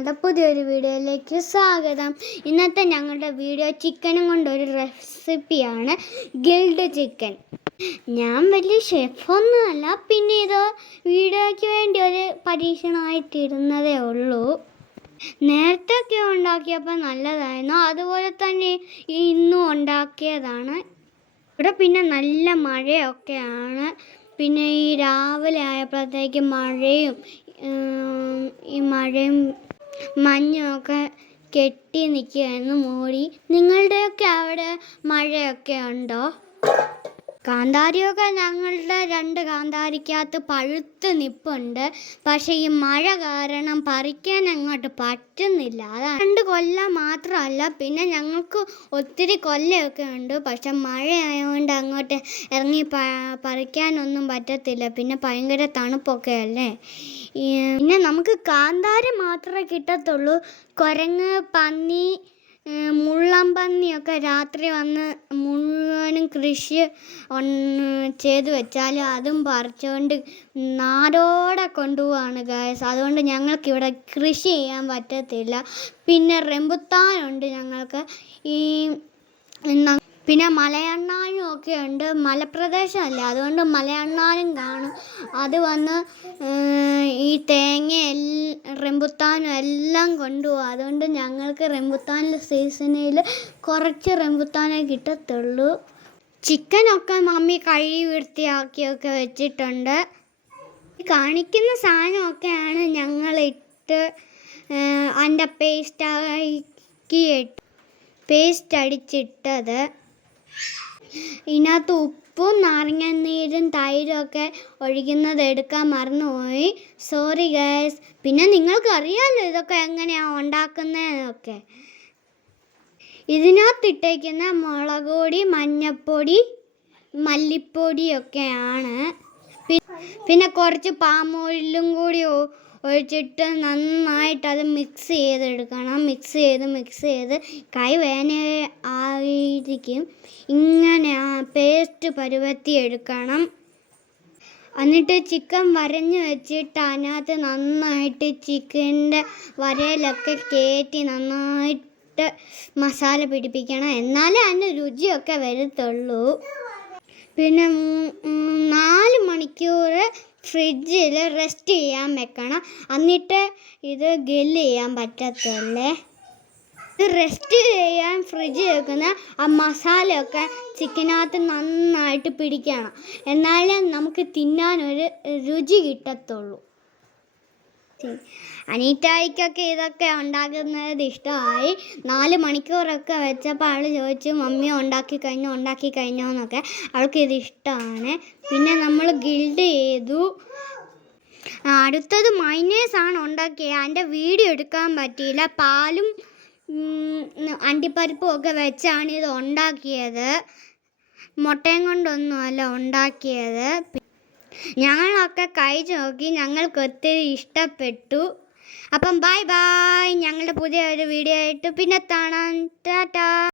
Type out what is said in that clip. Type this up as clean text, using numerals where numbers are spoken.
ഞങ്ങളുടെ പുതിയൊരു വീഡിയോയിലേക്ക് സ്വാഗതം. ഇന്നത്തെ ഞങ്ങളുടെ വീഡിയോ ചിക്കനും കൊണ്ടൊരു റെസിപ്പിയാണ്, ഗിൽഡ് ചിക്കൻ. ഞാൻ വലിയ ഷെഫൊന്നുമല്ല, പിന്നെ ഇത് വീഡിയോയ്ക്ക് വേണ്ടി ഒരു പരീക്ഷണമായിട്ടിരുന്നതേ ഉള്ളൂ. നേരത്തെയൊക്കെ ഉണ്ടാക്കിയപ്പോൾ നല്ലതായിരുന്നു, അതുപോലെ തന്നെ ഇന്നും ഉണ്ടാക്കിയതാണ്. ഇവിടെ പിന്നെ നല്ല മഴയൊക്കെയാണ്. പിന്നെ ഈ രാവിലെ ആയപ്പോഴത്തേക്ക് മഴയും മഞ്ഞുമൊക്കെ കെട്ടി നിൽക്കുകയായിരുന്നു മൂടി. നിങ്ങളുടെയൊക്കെ അവിടെ മഴയൊക്കെ ഉണ്ടോ? കാന്താരിയൊക്കെ ഞങ്ങളുടെ 2 കാന്താരിക്കകത്ത് പഴുത്ത് നിൽപ്പുണ്ട്. പക്ഷേ ഈ മഴ കാരണം പറിക്കാൻ അങ്ങോട്ട് പറ്റുന്നില്ല. അതാണ് 2 കൊല്ല മാത്രമല്ല, പിന്നെ ഞങ്ങൾക്ക് ഒത്തിരി കൊല്ലയൊക്കെ ഉണ്ട്. പക്ഷെ മഴ ആയതുകൊണ്ട് അങ്ങോട്ട് ഇറങ്ങി പറിക്കാനൊന്നും പറ്റത്തില്ല. പിന്നെ ഭയങ്കര തണുപ്പൊക്കെ അല്ലേ. പിന്നെ നമുക്ക് കാന്താരി മാത്രമേ കിട്ടത്തുള്ളൂ. കുരങ്ങ്, പന്നി, മുള്ളൻപന്നിയൊക്കെ രാത്രി വന്ന് മുഴുവനും കൃഷി ചെയ്ത് വെച്ചാൽ അതും പറിച്ചുകൊണ്ട് നാടോടെ കൊണ്ടുപോവാണ് ഗായ്സ്. അതുകൊണ്ട് ഞങ്ങൾക്കിവിടെ കൃഷി ചെയ്യാൻ പറ്റത്തില്ല. പിന്നെ റംബുട്ടാനുണ്ട് ഞങ്ങൾക്ക്. പിന്നെ മലയണ്ണാനും ഒക്കെ ഉണ്ട്. മലപ്രദേശമല്ലേ, അതുകൊണ്ട് മലയണ്ണാനും കാണും. അത് വന്ന് ഈ തേങ്ങ റംബുട്ടാനും എല്ലാം കൊണ്ടുപോകും. അതുകൊണ്ട് ഞങ്ങൾക്ക് റംബുട്ടാനിൻ്റെ സീസണിൽ കുറച്ച് റംബുട്ടാനേ കിട്ടത്തുള്ളൂ. ചിക്കനൊക്കെ മമ്മി കഴുകി വൃത്തിയാക്കിയൊക്കെ വെച്ചിട്ടുണ്ട്. കാണിക്കുന്ന സാധനമൊക്കെയാണ് ഞങ്ങളിട്ട് അതിൻ്റെ പേസ്റ്റ് അടിച്ചിട്ടത്. ഇതിനകത്ത് ഉപ്പും നാരങ്ങാനീരും തൈരൊക്കെ ഒഴിക്കുന്നത് എടുക്കാൻ മറന്നുപോയി, സോറി ഗൈസ്. പിന്നെ നിങ്ങൾക്കറിയാമല്ലോ ഇതൊക്കെ എങ്ങനെയാണ് ഉണ്ടാക്കുന്നതെന്നൊക്കെ. ഇതിനകത്തിട്ടേക്കുന്ന മുളക് പൊടി, മഞ്ഞൾപ്പൊടി, മല്ലിപ്പൊടിയൊക്കെയാണ്. പിന്നെ കുറച്ച് പാം ഓയിലും കൂടി ഒഴിച്ചിട്ട് നന്നായിട്ടത് മിക്സ് ചെയ്തെടുക്കണം. മിക്സ് ചെയ്ത് കൈ വേദന ആയിരിക്കും. ഇങ്ങനെ പേസ്റ്റ് പരുവത്തി എടുക്കണം. എന്നിട്ട് ചിക്കൻ വരഞ്ഞ് വെച്ചിട്ട് അതിനകത്ത് നന്നായിട്ട് ചിക്കൻ്റെ വരയിലൊക്കെ കയറ്റി നന്നായിട്ട് മസാല പിടിപ്പിക്കണം. എന്നാലേ അതിന് രുചിയൊക്കെ വരത്തുള്ളൂ. പിന്നെ 4 മണിക്കൂർ ഫ്രിഡ്ജിൽ റെസ്റ്റ് ചെയ്യാൻ വെക്കണം. എന്നിട്ട് ഇത് ഗ്രില്ല് ചെയ്യാൻ പറ്റത്തുള്ളേ. ഇത് റെസ്റ്റ് ചെയ്യാൻ ഫ്രിഡ്ജിൽ വെക്കുന്ന ആ മസാലയൊക്കെ ചിക്കനകത്ത് നന്നായിട്ട് പിടിക്കണം. എന്നാലേ നമുക്ക് തിന്നാനൊരു രുചി കിട്ടത്തുള്ളൂ. അനീറ്റായിക്കൊക്കെ ഇതൊക്കെ ഉണ്ടാക്കുന്നത് ഇഷ്ടമായി. 4 മണിക്കൂറൊക്കെ വെച്ചപ്പോൾ അവൾ ചോദിച്ചു, മമ്മി ഉണ്ടാക്കി കഴിഞ്ഞോ എന്നൊക്കെ. അവൾക്കിത് ഇഷ്ടമാണ്. പിന്നെ നമ്മൾ ഗിൽഡ് ചെയ്തു. അടുത്തത് മൈനേഴ്സാണ് ഉണ്ടാക്കിയത്. അതിൻ്റെ വീഡിയോ എടുക്കാൻ പറ്റിയില്ല. പാലും അണ്ടിപ്പരിപ്പും ഒക്കെ വെച്ചാണ് ഇത് ഉണ്ടാക്കിയത്. മുട്ടയും കൊണ്ടൊന്നുമല്ല ഉണ്ടാക്കിയത്. ഞങ്ങളൊക്കെ കഴിച്ച് നോക്കി, ഞങ്ങൾക്ക് ഒത്തിരി ഇഷ്ടപ്പെട്ടു. അപ്പം ബൈ ബൈ. ഞങ്ങളുടെ പുതിയ ഒരു വീഡിയോ ആയിട്ട് പിന്നെ കാണാം. ടാറ്റാ.